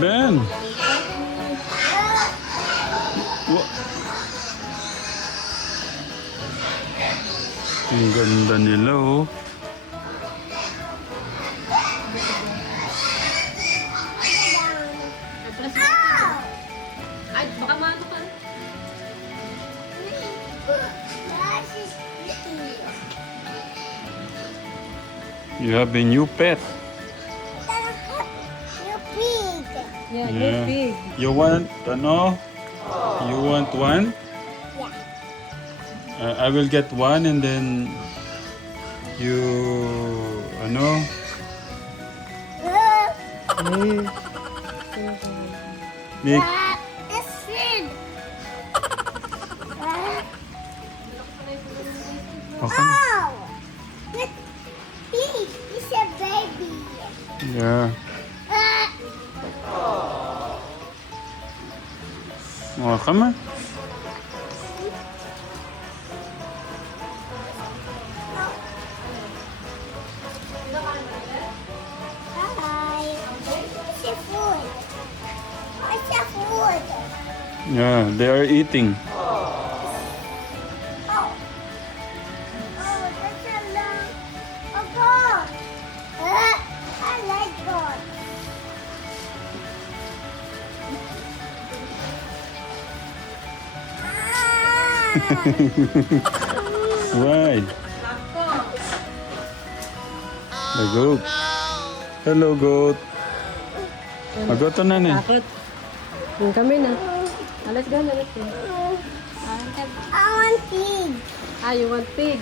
Ben! Ang ganda nila, oh. Ay, baka maano ka. You have a new pet. Yeah, Yeah. big. You want, ano? You want one? I will get one and then you, ano? Make, okay. He's a baby. Yeah. Oh, come on. Hi. What's your food? What's your food? Yeah, they are eating. Oh. Oh, that's a long. Oh, God. I like God. Why? The goat. Hello, goat. Magoto na ni. Takot. Yung kami na. Let's go, let's go. I want pig. Ah, you want pig?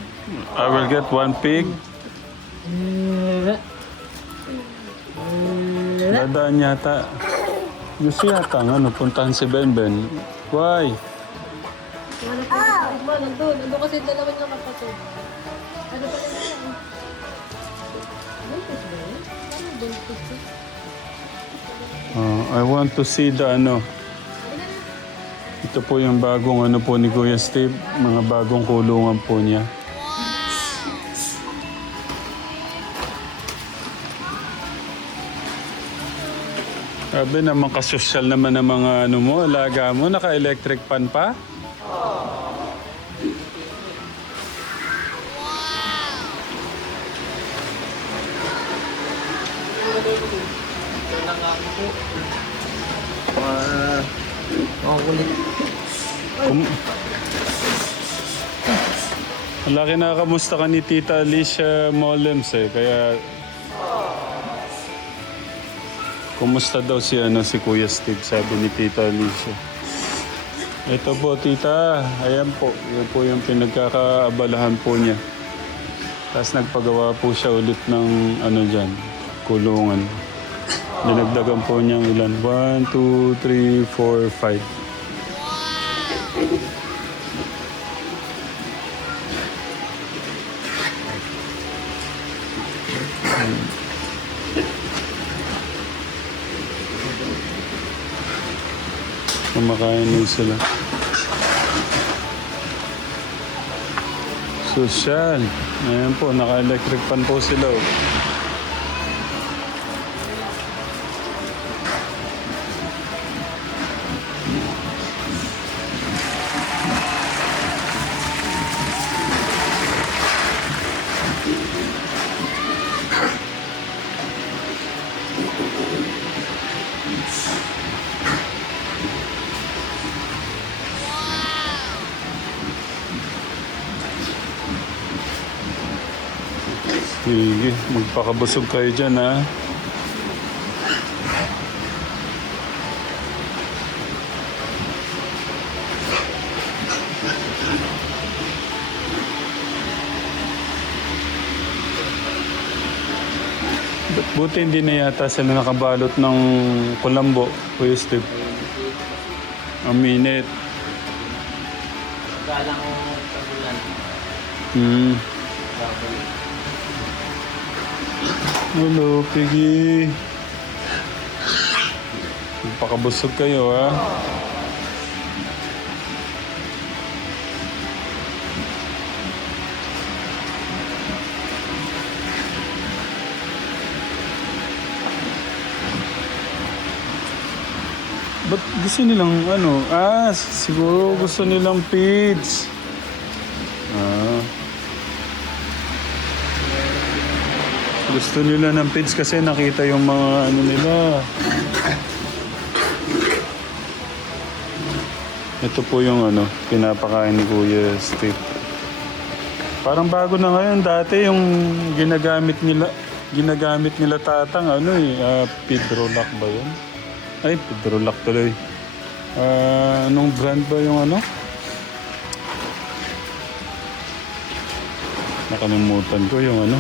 I will get one pig. Dadaan yata. Gusto yata nga, puntahan si Benben. Why? Nandun kasi dalawa niya kapatid. Ano pa rin yan? Buntis ba yun? Ano buntis yun? I want to see the ano. Ito po yung bagong ano po ni Kuya Steve. Mga bagong kulungan po niya. Sabi naman kasosyal naman ng mga ano mo, alaga mo, naka-electric pan pa. Wala kinakamusta ka ni Tita Alicia Molems eh, kaya... Kumusta daw si Kuya Steve, sabi ni Tita Alicia. Ito po, Tita. Ayan po. Yan po yung pinagkakaabalahan po niya. Tapos nagpagawa po siya ulit ng dyan, kulungan. Dinagdagan po niyang ilan. 1, 2, 3, 4, 5. Kumakain din sila. Social. Ayan po, naka-electric pan po sila. Oh. Sige, magpakabusog kayo dyan, ha? Buti hindi na yata sila nakabalot ng kulambo, Kuya Steve. Ang minute. Galang ko sa bulan. Hello, Piggy. Magpakabusog kayo, ha? Ba't gusto nilang ano? Siguro gusto nilang feeds. Gusto nila ng feeds kasi nakita yung mga ano nila. Ito po yung ano, pinapakain ni Kuya Steve. Parang bago na ngayon. Dati yung ginagamit nila tatang Pedrolac ba yun? Ay, Pedrolac tuloy. Anong brand ba yung ano? Nakalimutan ko yung ano.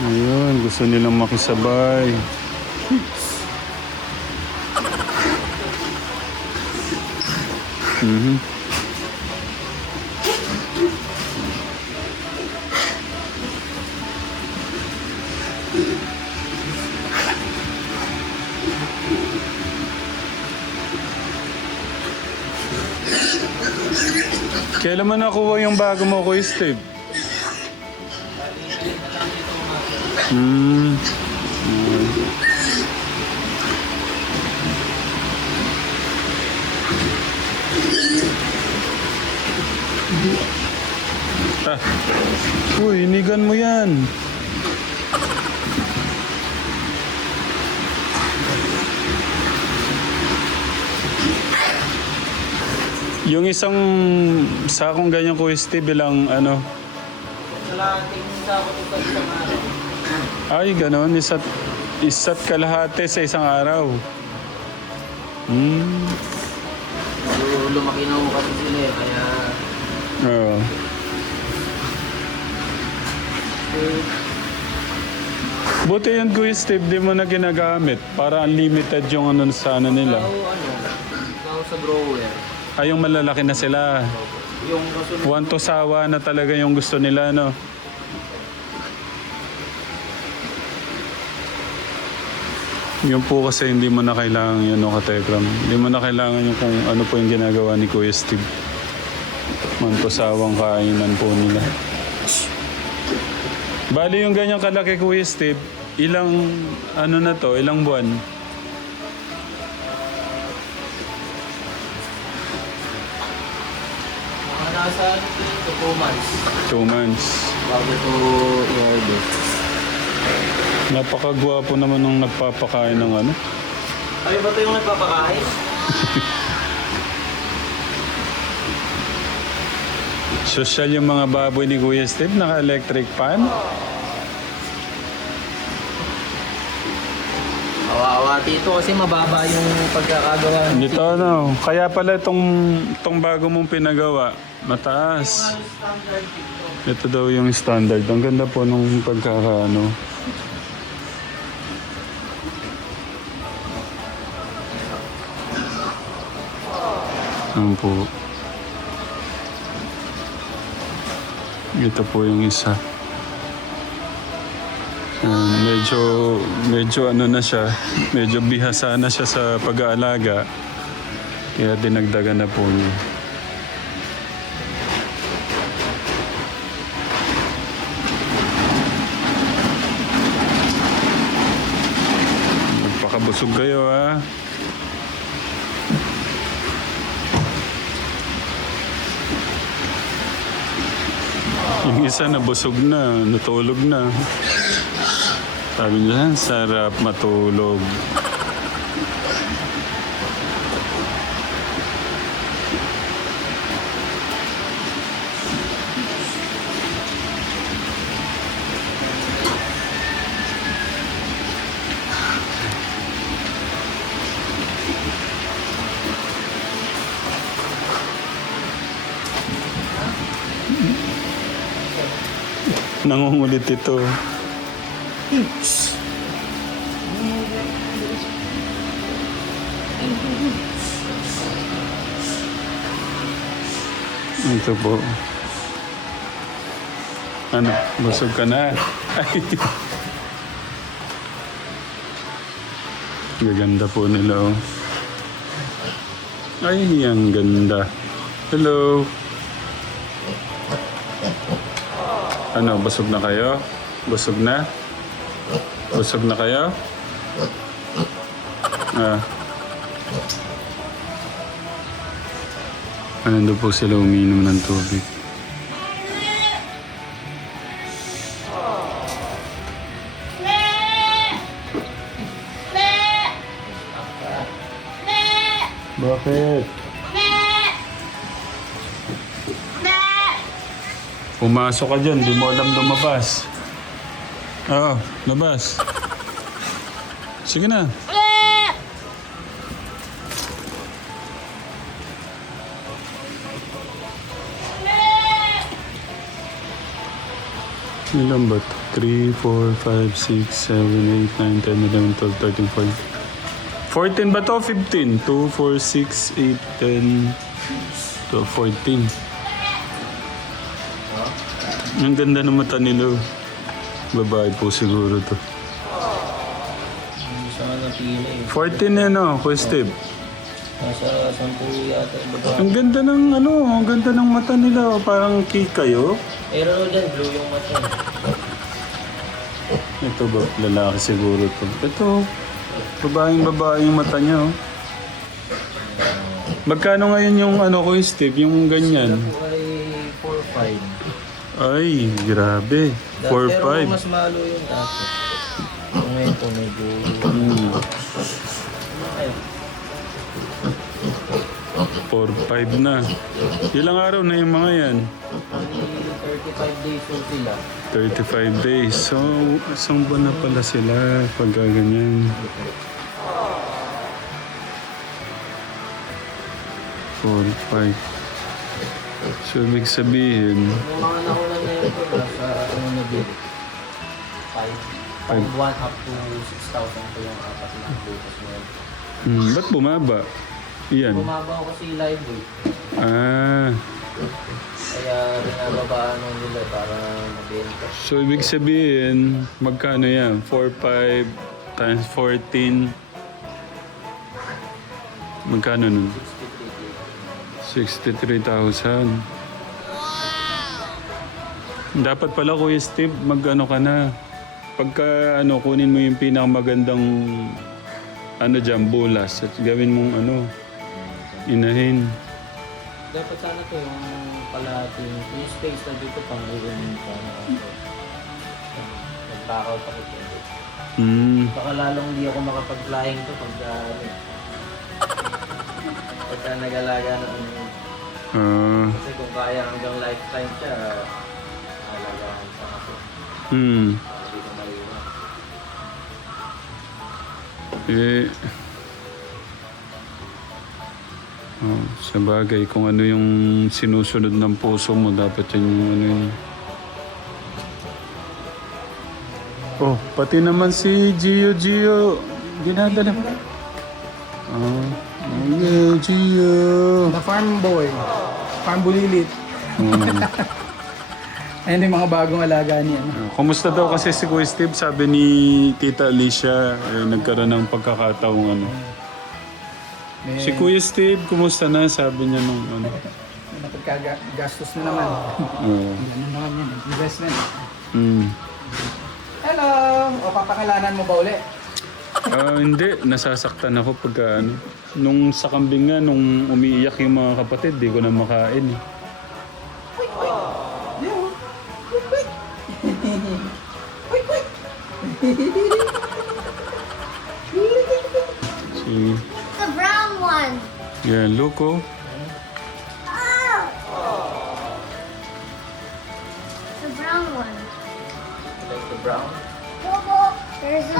Ayun, gusto nilang makisabay. Kailan mo nakuha yung bago mo, Kuya Steve? Uy, inigan mo yan. Yung isang sakong ganyan, Kuya Steve, bilang ano? Kalahating sako ito sa isang araw. Ay, ganon. Isa't kalahati sa isang araw. Lumaki na ako kasi sila kaya... Oo. Buti yun, Kuya Steve, di mo na ginagamit. Para unlimited yung ano sana nila. Ikaw sa grower. Ay, yung malalaki na sila. Yung kasunod... One to sawa na talaga yung gusto nila, no? Yun po kasi hindi mo na kailangan yun, no, Katekram. Hindi mo na kailangan yung kung ano po yung ginagawa ni Kuya Steve. Man to sawang kainan po nila. Bali yung ganyang kalaki, Kuya Steve, ilang ano na to, ilang buwan? Nasa 2 months. 2 months. Bago ito i-harvest. Napakagwapo naman ng nagpapakain ng ano. Ay ba ito yung nagpapakain? Social yung mga baboy ni Kuya Steve, naka-electric fan. Awa-awa dito kasi mababa yung pagkakagawa. Dito ano, kaya pala itong bago mong pinagawa, mataas. Ito daw yung standard. Ang ganda po nung pagkakaano. Ano po. Ito po yung isa. Medyo ano na siya, medyo bihasa na siya sa pag-aalaga. Kaya dinagdagan na po niya. Magpakabusog kayo, ha? Yung isa nabusog na, natulog na. Sabi niya, sarap matulog. Nangungulit ito. Ito po. Ano? Busog ka na? Ay. Gaganda po nila, oh. Ay, ang ganda. Hello. Ano, busog na kayo? Busog na? Busog na kayo? Ano po sila umiinom ng tubig? Bakit? Pumasok ka dyan, di mo alam lumabas. Oo, labas. Sige na. Ilan ba ito? 3, 4, 5, 6, 7, 8, 9, 10, 11, 12, 13, 14. 14 ba to? 15? 2, 4, 6, 8, 10, 12, 14. Ang ganda ng mata nila. Babae po siguro to. Sa napili. 14 yan o, Kuya Steve. Nasa 10 yata. Ang ganda ng ang ganda ng mata nila. Parang cake kayo. Pero dyan, blue yung mata. Ito ba, lalaki siguro to. Ito, babae yung mata niya. Oh. Magkano ngayon yung Kuya Steve, yung ganyan? Ito ay 4-5. Ay, grabe. 4-5. Pero mas malo yung dati. Ngayon po medyo... Ayun. 4-5 na. Ilang araw na yung mga yan? 35 days po sila. 35 days. So, isang buwan na pala sila pag ganyan. 4-5. So, ibig sabihin, Yung mga nauna na yun po, nasa na bid. 5 up to 6,000 po yung apat na butas mo yun. ba't bumaba? Yan. Bumaba ako kasi live eh. Kaya binababaan nung nila para mabenta. So, ibig sabihin, magkano yan? 4-5 times 14. Magkano nun? 63,000. Dapat pala, Kuya Steve, ka na. Pagka kunin mo yung pinakamagandang dyan, bulas. At gawin mong inahin. Dapat sana to yung palating, yung space na dito pang iwanin pa na ako. Nag-back out ako dito. Baka lalong hindi ako makapag-flying to pagka nag-alaga na kasi kung kaya hanggang lifetime siya, alagaan pa kasi. Hindi ko maiwan. Sa bagay, kung ano yung sinusunod ng puso mo, dapat yun yung yun. Oh, pati naman si Gio. Ginadala. Yeah, Gio. The farm boy. Farm bulilit. Ayan yung mga bagong alaga niya. Kumusta daw kasi si Kuya Steve? Sabi ni Tita Alicia, nagkaroon ng pagkakataong Si Kuya Steve, kumusta na? Sabi niya nung Napagkagastos na naman. Oo. Ano naman yan? Investment. Hello! O papakalanan mo ba uli? Hindi, nasasaktan ako pagka Nung sa kambing nga, nung umiiyak yung mga kapatid, di ko na makain. Sige. The brown one. Yan, Luko. The brown one. Like the brown. There's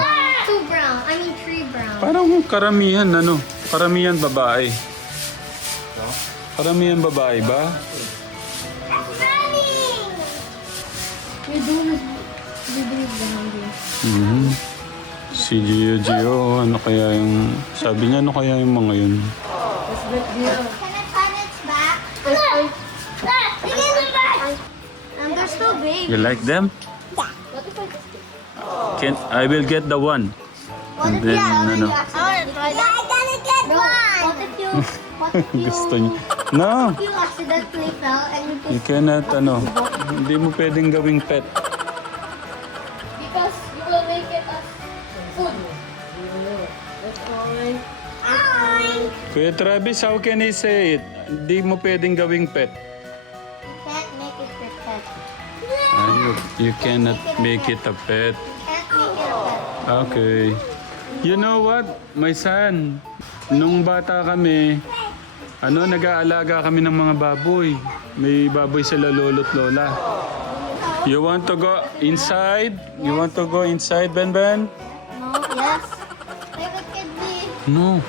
two brown. I mean three brown. Parang karamihan, karamihan babae. Karamihan babae ba? I'm running. You're doing this behind you. Si Gio, ano kaya yung... Sabi niya, ano kaya yung mga yun? Let's let Gio. Can I pat its back? Look! Look at the back! They're still baby. You like them? What if I just I will get the one. What if then, you ano? I wanna get one. What if you Gusto niya. No! accidentally fell and you You cannot, hindi mo pwedeng gawing pet. Because you will make it as food. That's all. Kuya Travis, how can I say it? Hindi mo pwedeng gawing pet. You can't make it a pet. You cannot make it a pet. Can't make it a pet. Okay. You know what, my son? Nung bata kami, nag-aalaga kami ng mga baboy. May baboy sila lolo't lola. You want to go inside? You want to go inside, Ben? No, yes. Like it could be. No.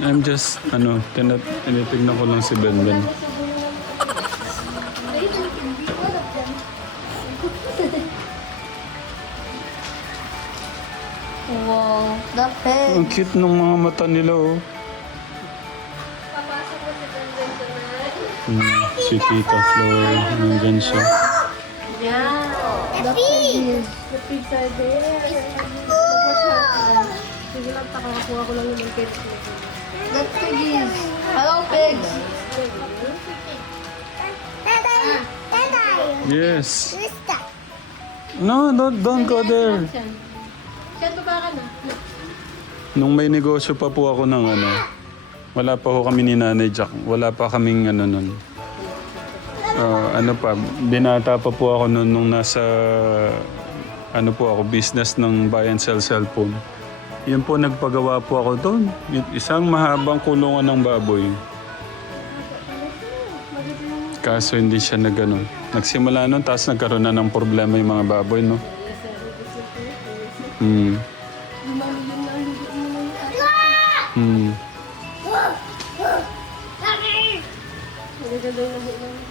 I'm just, tinitignan ko lang si Ben. Maybe it can be one of them. Wow, the pig. Ang cute ng mga mata nila, oh. Papasok mo si Benben tonight. Si Tita Flor, nandyan siya. Yeah. The pig. The pigs are there. Magmasyal. Sige lang, pakakakuha ko lang yung pigs. The piggies. Hello, pigs. Yes. No, don't go there. Siyan, baba ka na. Nung may negosyo pa po ako ng wala pa ho kami ni Nanay Jack. Wala pa kaming nun. Binata pa po ako nun nung nasa, business ng buy and sell cellphone. Yun po, nagpagawa po ako doon. Isang mahabang kulungan ng baboy. Kaso hindi siya nagsimula nun, tapos nagkaroon na ng problema yung mga baboy, no?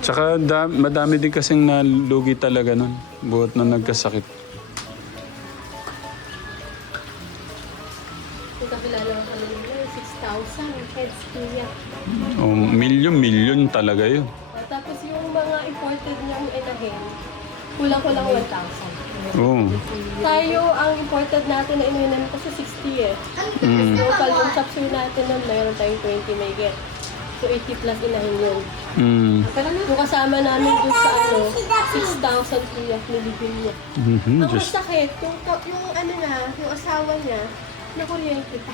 Tsaka madami din kasing nalugi talaga nun. Buhat na nagkasakit. Ito kapilala ko kanina, 6,000 heads kuya. Oh, milyon talaga yun. Tapos yung mga imported niyang inahin, kulang-kulang 1,000. Oo. Tayo, ang imported natin na inahin kasi 60 eh. Local yung chapsuy natin nun, mayroon tayong 20 may get. So 80 plus inahin yun. Yung kasama namin dun sa 6,000 kuya, nilibin niya. Ang Just, masakit, yung asawa niya, na kuryente pa.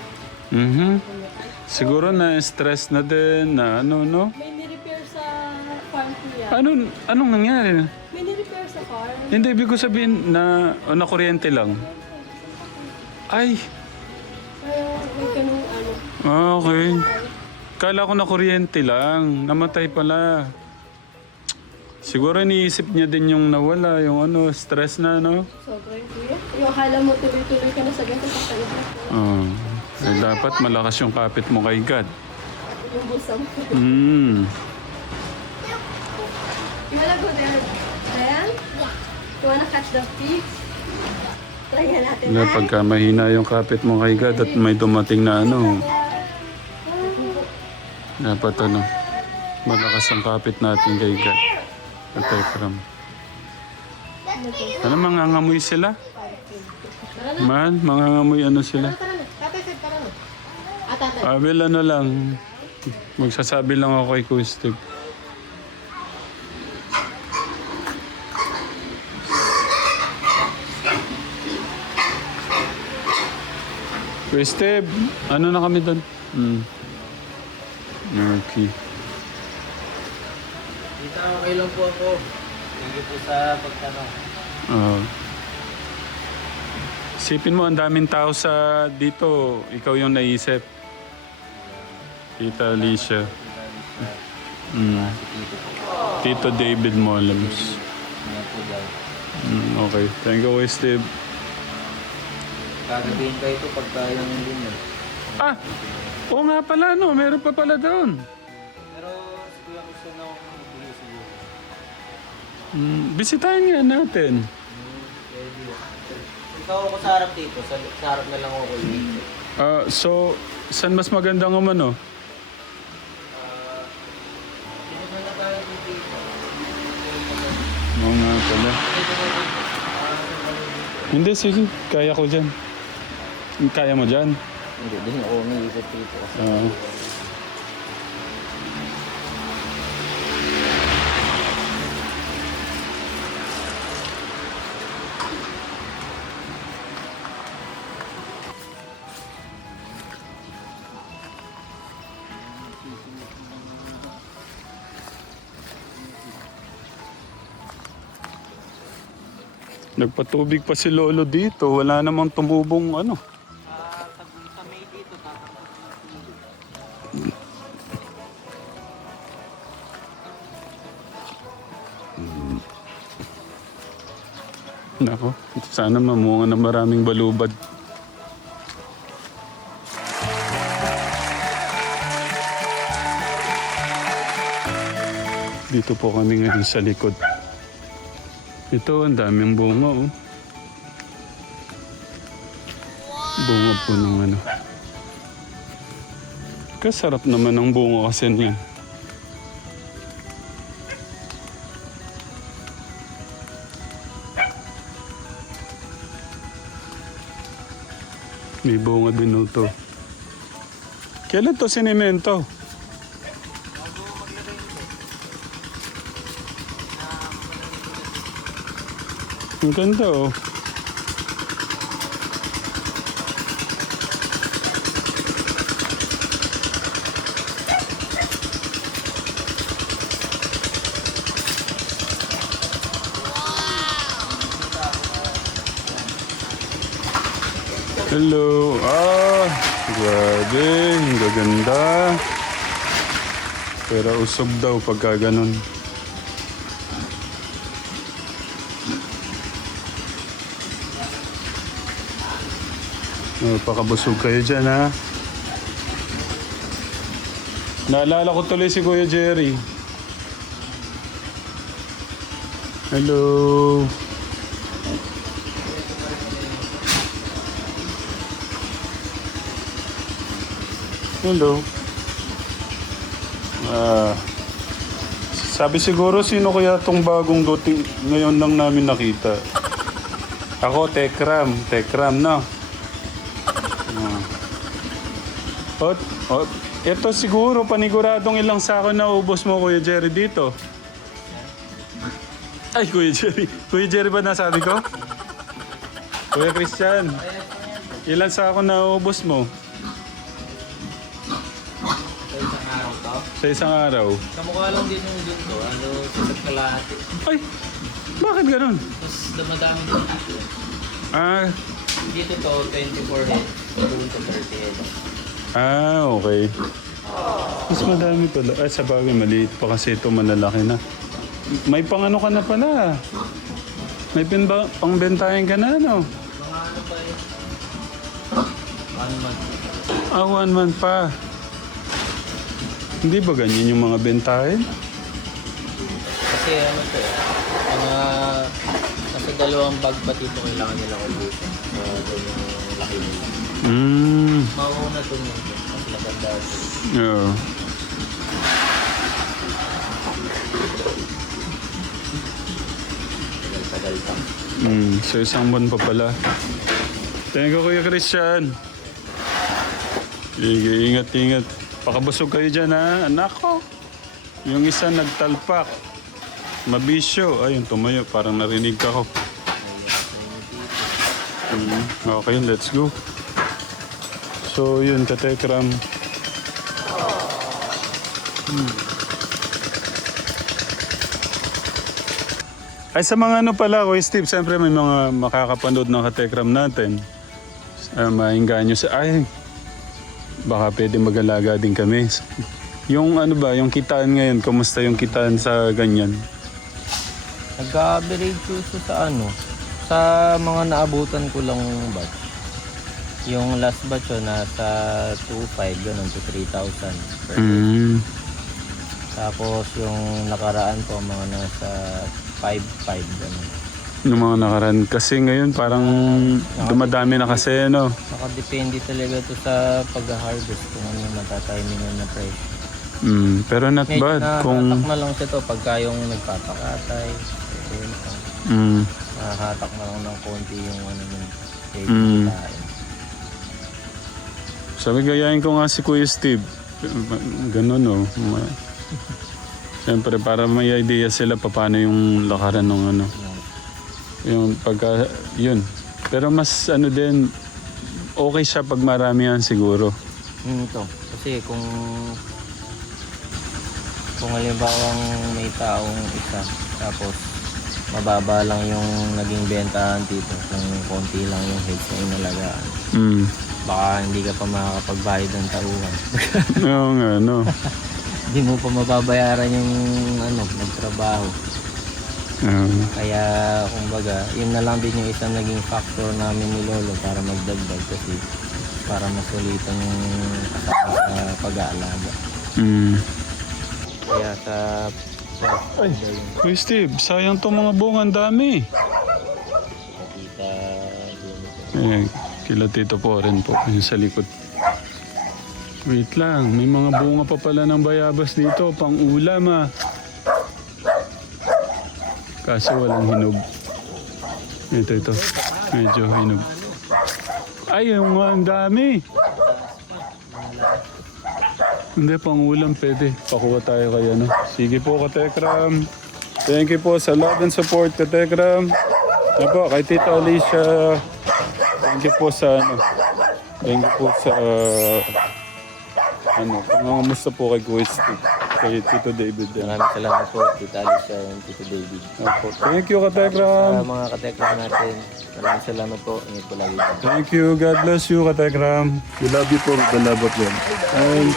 siguro na stress na din na no? May ni-repair sa farm kuya. Anong nangyari? May ni-repair sa farm. Hindi, ibig ko sabihin na kuryente lang. Ay, Kaya may ganung okay. Kala ko na kuryente lang. Namatay pala. Siguro iniisip niya din yung nawala, yung stress na, no? Sobrang kuya. Yung akala mo tuloy-tuloy ka na sa ganito sa kanya. Dapat malakas yung kapit mo kay God. Yung busang. You wanna go there? Diane? Yeah. You wanna catch the fish? Try nga natin. Pagka mahina yung kapit mo kay God at may dumating na dapat malakas ang kapit natin kay God. Katekram. Mangangamoy sila? Man, mangangamoy sila? Tara na. Tatay, tara na. Tatay. Abel, lang. Magsasabi lang ako kay Kuya Steve. Kuya Steve, na kami doon? Okay. Dito, okay lang po ako. Thank you po sa pagtanong. Isipin mo, ang daming tao sa dito. Ikaw yung naisip. Tita Alicia. Tito David Molums. Okay. Thank you, Kuya Steve. Kagabihin kayo ito pagka yung din yun. Oo nga pala, meron pa pala doon. Pero siguro gusto na akong magbili siguro. Bisitahin nga natin. Ikaw ako sa harap dito. Sa harap na lang ako dito. So, saan mas magandang Sino na tayo dito? Oo nga pala. Hindi, sige. Kaya ko dyan. Kaya mo dyan? Hindi din ako umiisip dito. Nagpatubig pa si Lolo dito. Wala namang tumubong ano. Sa May dito, Nako, sana mamunga na maraming balubad. Dito po kami ngayon sa likod. Ito, ang daming bunga, oh. Bunga po ng ano. Kasarap naman ang bunga kasi niyan. May bunga din ito. Kailan to sinimento? Ang ganda, oh. Hello. Grabe. Ang gaganda. Pero usog daw pagka ganun. Pakabusog kayo dyan, ha? Naalala ko tuloy si Kuya Jerry. Hello. Hello. Sabi siguro sino kaya tong bagong dating ngayon lang namin nakita. Ako, Tekram. Tekram, no? Ito siguro paniguradong ilang sako na ubos mo, Kuya Jerry, dito. Ay, Kuya Jerry. Kuya Jerry ba nasabi ko? Kuya Christian, ilang sako na ubos mo? Sa isang araw. Kamukha lang din yung dun to. Ano, sa kalahati. Ay, bakit ganun? Tapos dumadami din dito. Dito to 24 head. Doon to 30 head. Okay. Mas madami pala. Sa bagay, maliit pa kasi ito, malalaki na. May pangano ka na pala. May pangbentahin ka na, ano? Mga ano pa yun? 1 month. 1 month pa. Hindi ba ganyan yung mga bentahin? Kasi ano to, kasi 2 bag pa dito kailangan nila ubusin. So, doon yung laki nila. Mauna to nyo. Mas maganda. Oo. Tagal pa. So isang buwan pa pala. Thank you, Kuya Christian. Ingat. Pakabusog kayo dyan, ha? Nako. Yung isa nagtalpak. Mabisyo. Ayun, tumayo. Parang narinig ako. Okay, let's go. So, yun, Katekram. Ay, sa mga ano pala, Kuya Steve, siyempre may mga makakapanood ng Katekram natin. Mainggan nyo sa... Ay, baka pwede mag-alaga din kami. Yung ano ba, yung kitaan ngayon, kumusta yung kitaan sa ganyan? Nag-average ko sa ano, sa mga naabutan ko lang batch. Yung last batch yun, nasa 2,500 ganun to 3,000 per day. Tapos yung nakaraan po, mga nasa 5,500 ganun. Yung mga nakaraan. Kasi ngayon parang dumadami na kasi, ano? Nakadepende talaga to sa pag-harvest kung ano yung matatimingan na price. Pero not Medyo bad kung... nakahatak na lang siya to pagka yung nagpapakatay. Nakahatak na lang ng konti yung ano yung pwede. Sabi gayahin ko nga si Kuya Steve. Ganun, no? Siyempre para may idea sila paano yung lakaran ng ano. Yung pagka... Yun. Pero mas ano din... Okay siya pag maramihan siguro. Ito. Kasi kung halimbawang may taong isa tapos mababa lang yung naging bentahan dito kung konti lang yung heads na inalagaan. Mm. Baka hindi ka pa makakapagbayad ng tauhan. Oo nga, no. Hindi mo pa mababayaran yung nagtrabaho. Kaya kumbaga, yun na lang din yung isang naging factor namin ni Lolo para magdagdag kasi para masulitan yung kasama sa pag-aalaga. Mm. Kaya sa Ay, Kuya Steve, sayang tong mga bunga, ang dami. Tita Eh, kila Tito po rin po, yung sa likod. Wait lang, may mga bunga pa pala ng bayabas dito, pang ulam ah. Kaso walang hinog. Ito, medyo hinog. Ay, yung ang dami. Hindi, pang ulam pwede. Pakuha tayo kaya, no? Sige po, Katekram. Thank you po sa love and support, Katekram. Yan po, kay Tita Alicia. Thank you po sa, thank you po sa, pangangamusta po kay Kuya Steve, kay Tito David. Maraming salamat po, Tita Alicia and Tito David. Opo. Thank you, Sa Katekram. mga katekram natin, maraming salamat po. Ingat po lagi. Thank you. God bless you, Katekram. We love you po with the love of God. And